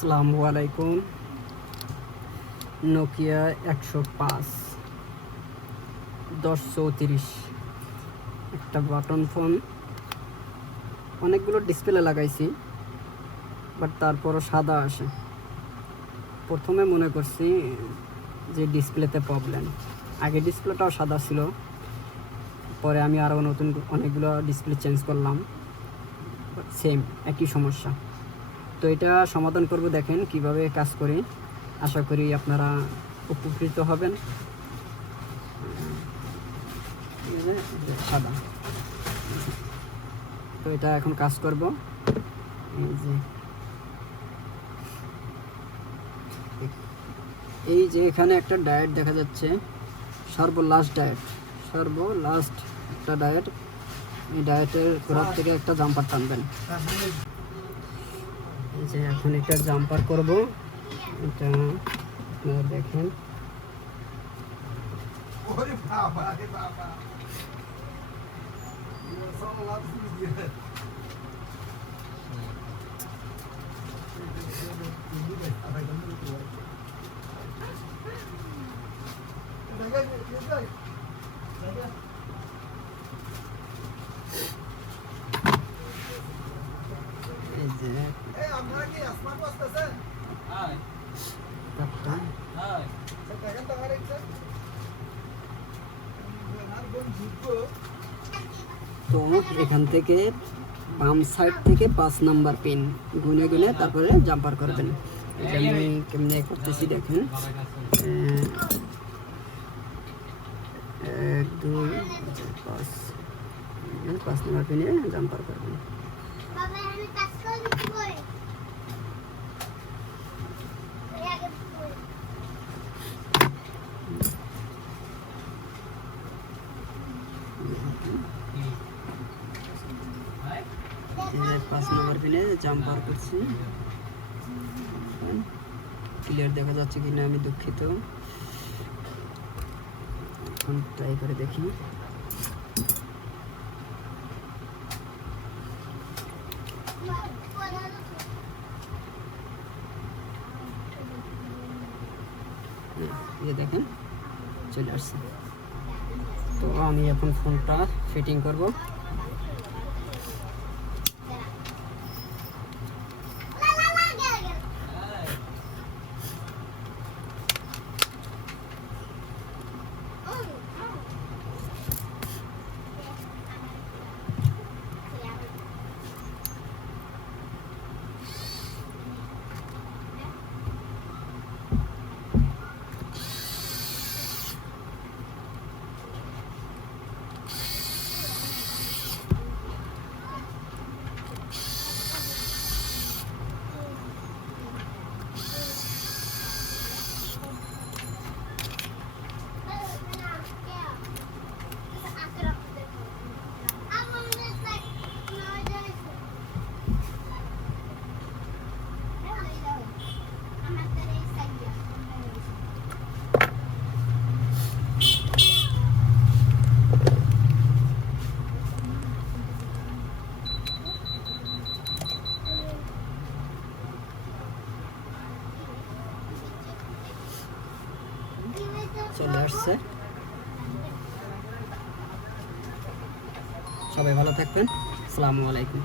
আসসালামু আলাইকুম। নোকিয়া 105 1034 একটা বাটন ফোন। অনেকগুলো ডিসপ্লে লাগাইছি, বাট তারপরও সাদা আসে। প্রথমে মনে করছি যে ডিসপ্লেতে প্রবলেম। আগে ডিসপ্লেটাও সাদা ছিল, পরে আমি আরও নতুন অনেকগুলো ডিসপ্লে চেঞ্জ করলাম, সেম একই সমস্যা। তো এটা সমাধান করব, দেখেন কিভাবে কাজ করি। আশা করি আপনারা উপকৃত হবেন। সাদা, তো এটা এখন কাজ করব। এই যে এখানে একটা ডায়েট দেখা যাচ্ছে, সর্বলাস্ট একটা ডায়েট। এই ডায়েটের ঘোড়ার থেকে একটা জাম্পার টানবেন। এই যে এখন একটা জাম্পার করব, এটা আপনারা দেখেন। তো এখান থেকে বাম সাইড থেকে 5 নাম্বার পিন গুনে গুনে তারপরে জাম্পার করবেন। আমি কেমনে করতেছি দেখেন। 1 2 5 নাম্বার পিনে জাম্পার করবেন। পাঁচ নম্বর পিনে জাম্পার করছি। ক্লিয়ার দেখা যাচ্ছে কিনা আমি দুঃখিত। এখন ট্রাই করে দেখি। এই দেখেন চলে আসছে। তো আমি এখন ফোনটা ফিটিং করব। চলে আসছে। সবাই ভালো থাকবেন। আসসালামু আলাইকুম।